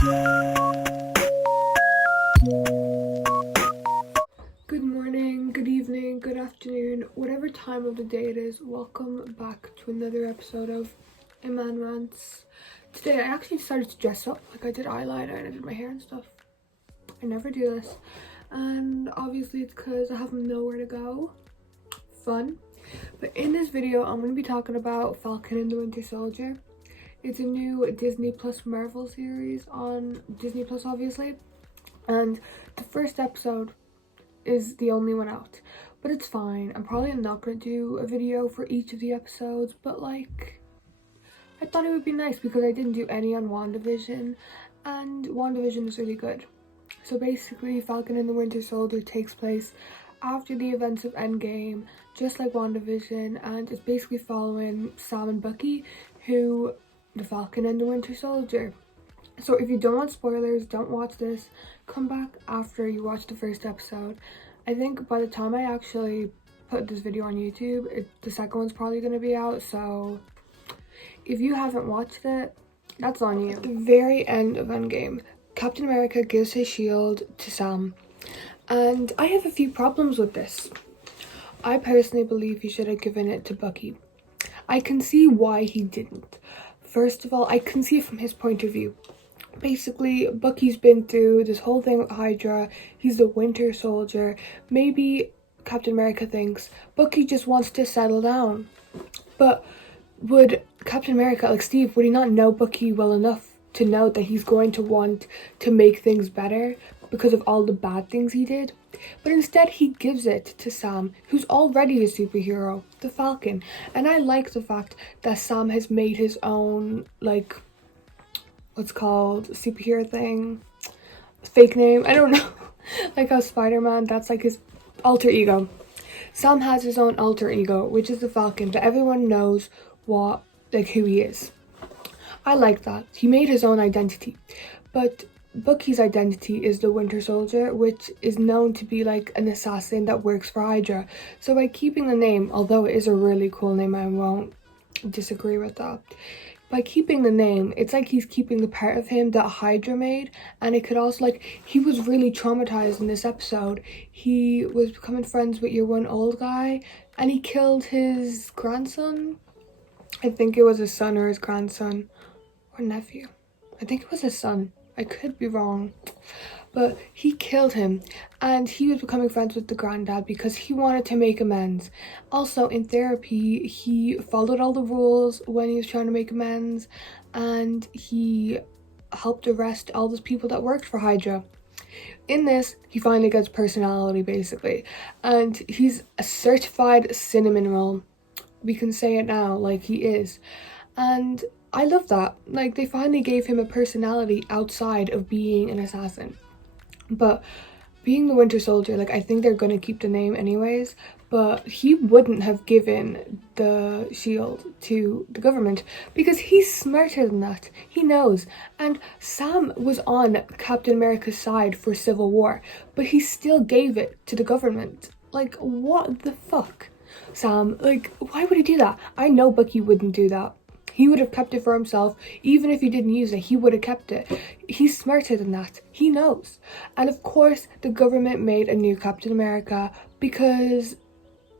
Good morning, good evening, good afternoon, whatever time of the day it is. Welcome back to another episode of A Man Rants. Today I actually decided to dress up. Like, I did eyeliner and I did my hair and stuff. I never do this. And obviously it's because I have nowhere to go. Fun. But in this video I'm going to be talking about Falcon and the Winter Soldier. It's a new Disney Plus Marvel series on Disney Plus, obviously. And the first episode is the only one out, but it's fine. I'm probably not going to do a video for each of the episodes, but like, I thought it would be nice because I didn't do any on WandaVision, and WandaVision is really good. So basically, Falcon and the Winter Soldier takes place after the events of Endgame, just like WandaVision, and it's basically following Sam and Bucky, who the Falcon and the Winter Soldier. So if you don't want spoilers, don't watch this. Come back after you watch the first episode. I think by the time I actually put this video on YouTube, the second one's probably going to be out. So if you haven't watched it, that's on you. At the very end of Endgame, Captain America gives his shield to Sam. And I have a few problems with this. I personally believe he should have given it to Bucky. I can see why he didn't. First of all, I can see it from his point of view. Basically, Bucky's been through this whole thing with Hydra. He's the Winter Soldier. Maybe Captain America thinks Bucky just wants to settle down. But would Captain America, like Steve, would he not know Bucky well enough to know that he's going to want to make things better because of all the bad things he did? But instead he gives it to Sam, who's already a superhero, the Falcon. And I like the fact that Sam has made his own, like, what's called superhero thing, fake name, I don't know. Like how Spider-Man, that's like his alter ego. Sam has his own alter ego, which is the Falcon, but everyone knows who he is. I like that. He made his own identity. But Bucky's identity is the Winter Soldier, which is known to be like an assassin that works for Hydra. So by keeping the name, although it is a really cool name, I won't disagree with that. By keeping the name, it's like he's keeping the part of him that Hydra made. And it could also, like, he was really traumatized in this episode. He was becoming friends with your one old guy, and he killed his grandson. I think it was his son or his grandson or nephew. I think it was his son. I could be wrong. But he killed him, and he was becoming friends with the granddad because he wanted to make amends. Also, in therapy, he followed all the rules when he was trying to make amends, and he helped arrest all those people that worked for Hydra. In this, he finally gets personality, basically, and he's a certified cinnamon roll. We can say it now, like he is. And I love that. Like, they finally gave him a personality outside of being an assassin. But being the Winter Soldier, like, I think they're going to keep the name anyways, but he wouldn't have given the shield to the government because he's smarter than that. He knows. And Sam was on Captain America's side for Civil War, but he still gave it to the government. Like, what the fuck? Sam, like, why would he do that? I know Bucky wouldn't do that. He would have kept it for himself. Even if he didn't use it, he would have kept it. He's smarter than that. He knows. And of course, the government made a new Captain America because,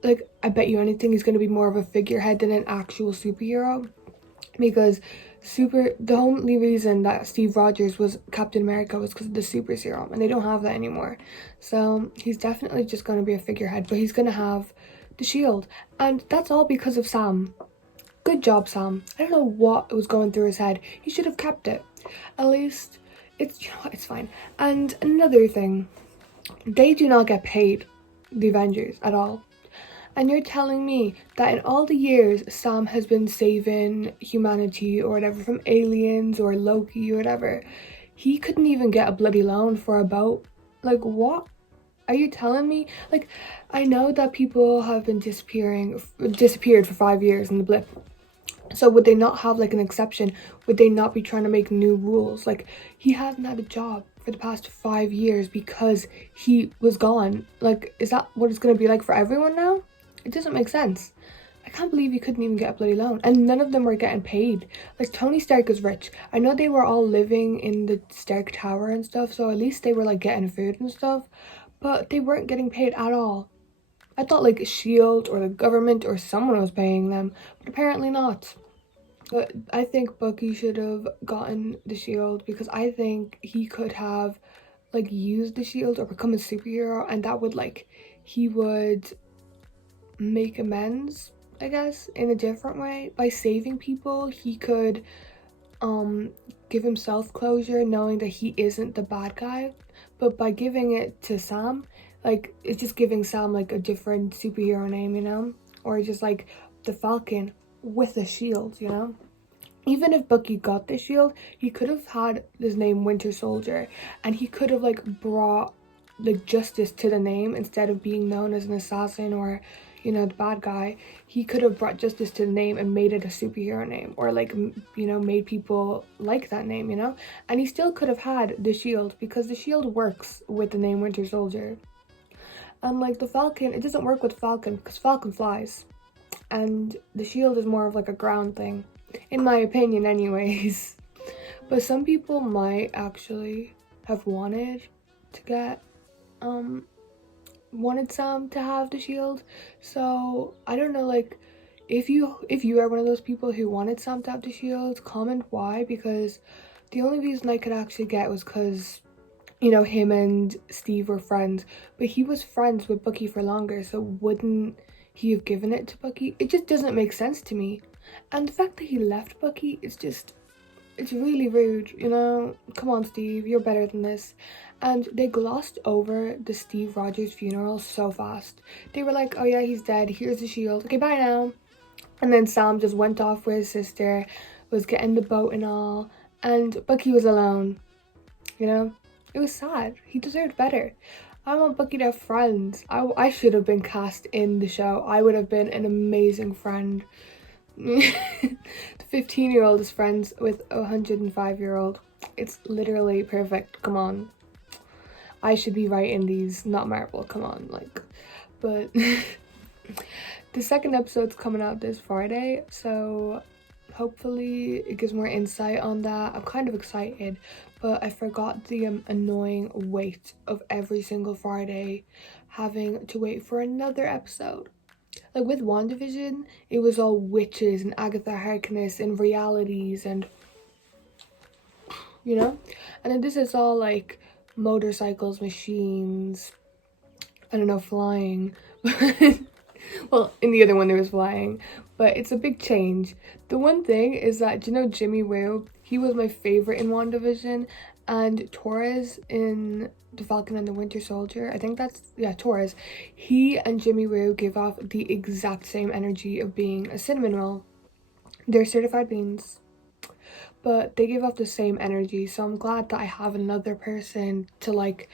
like, I bet you anything he's going to be more of a figurehead than an actual superhero. Because the only reason that Steve Rogers was Captain America was because of the super serum. And they don't have that anymore. So he's definitely just going to be a figurehead. But he's going to have the shield. And that's all because of Sam. Good job, Sam. I don't know what was going through his head. He should have kept it. At least, it's fine. And another thing, they do not get paid, the Avengers, at all. And you're telling me that in all the years Sam has been saving humanity or whatever from aliens or Loki or whatever, he couldn't even get a bloody loan for a boat? Like, what? Are you telling me? Like, I know that people have been disappeared for 5 years in the blip. So would they not have like an exception? Would they not be trying to make new rules? Like, he hasn't had a job for the past 5 years because he was gone. Like, is that what it's going to be like for everyone now? It doesn't make sense. I can't believe he couldn't even get a bloody loan. And none of them were getting paid. Like, Tony Stark is rich. I know they were all living in the Stark Tower and stuff, so at least they were like getting food and stuff, but they weren't getting paid at all. I thought like S.H.I.E.L.D. or the government or someone was paying them, but apparently not. But I think Bucky should have gotten the shield because I think he could have like used the shield or become a superhero, and that would like, he would make amends, I guess, in a different way. By saving people, he could give himself closure knowing that he isn't the bad guy. But by giving it to Sam, like, it's just giving Sam like a different superhero name, you know, or just like the Falcon with a shield, you know. Even if Bucky got the shield, he could have had his name Winter Soldier, and he could have like brought like justice to the name instead of being known as an assassin or, you know, the bad guy. He could have brought justice to the name and made it a superhero name, or like, you know, made people like that name, you know. And he still could have had the shield because the shield works with the name Winter Soldier. And like the Falcon, it doesn't work with Falcon because Falcon flies, and the shield is more of like a ground thing, in my opinion anyways. But some people might actually have wanted to get wanted Sam to have the shield. So I don't know, like, if you are one of those people who wanted Sam to have the shield, comment why, because the only reason I could actually get was because, you know, him and Steve were friends, but he was friends with Bucky for longer, so wouldn't he have given it to Bucky? It just doesn't make sense to me. And the fact that he left Bucky is just, it's really rude, you know? Come on, Steve, you're better than this. And they glossed over the Steve Rogers funeral so fast. They were like, oh yeah, he's dead, here's the shield, okay, bye now. And then Sam just went off with his sister, was getting the boat and all, and Bucky was alone, you know? It was sad. He deserved better. I want Bucky to have friends. I should have been cast in the show. I would have been an amazing friend. The 15-year-old is friends with a 105-year-old. It's literally perfect. Come on. I should be writing these, not Marvel. Come on, like. But the second episode's coming out this Friday, so hopefully it gives more insight on that. I'm kind of excited, but I forgot the annoying wait of every single Friday having to wait for another episode. Like with WandaVision, it was all witches and Agatha Harkness and realities and, you know? And then this is all like motorcycles, machines, I don't know, flying. Well, in the other one there was flying, but it's a big change. The one thing is that, do you know Jimmy Woo? He was my favorite in WandaVision, and Torres in The Falcon and the Winter Soldier, I think that's, yeah, Torres. He and Jimmy Woo give off the exact same energy of being a cinnamon roll. They're certified beans, but they give off the same energy, so I'm glad that I have another person to like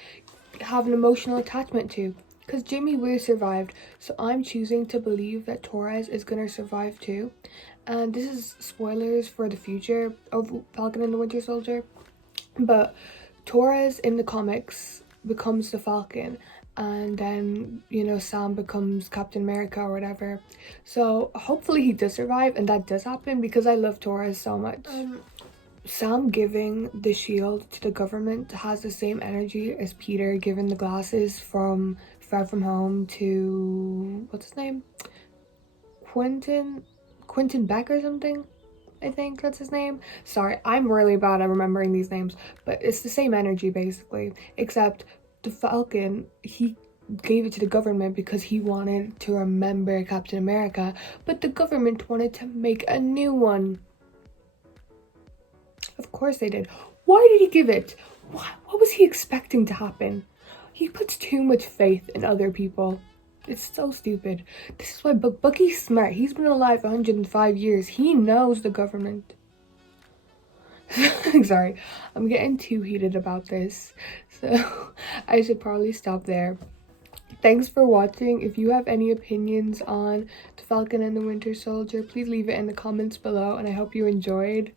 have an emotional attachment to. Because Jimmy Woo survived, so I'm choosing to believe that Torres is gonna survive too. And this is spoilers for the future of Falcon and the Winter Soldier, but Torres in the comics becomes the Falcon, and then, you know, Sam becomes Captain America or whatever. So hopefully he does survive and that does happen because I love Torres so much. Sam giving the shield to the government has the same energy as Peter giving the glasses from Far From Home to, what's his name? Quentin Beck or something? I think that's his name. Sorry, I'm really bad at remembering these names, but it's the same energy basically, except the Falcon, he gave it to the government because he wanted to remember Captain America, but the government wanted to make a new one. Of course they did. Why did he give it? What was he expecting to happen? He puts too much faith in other people. It's so stupid. This is why Bucky's smart. He's been alive 105 years. He knows the government. Sorry, I'm getting too heated about this, so I should probably stop there. Thanks for watching. If you have any opinions on The Falcon and the Winter Soldier, please leave it in the comments below, and I hope you enjoyed.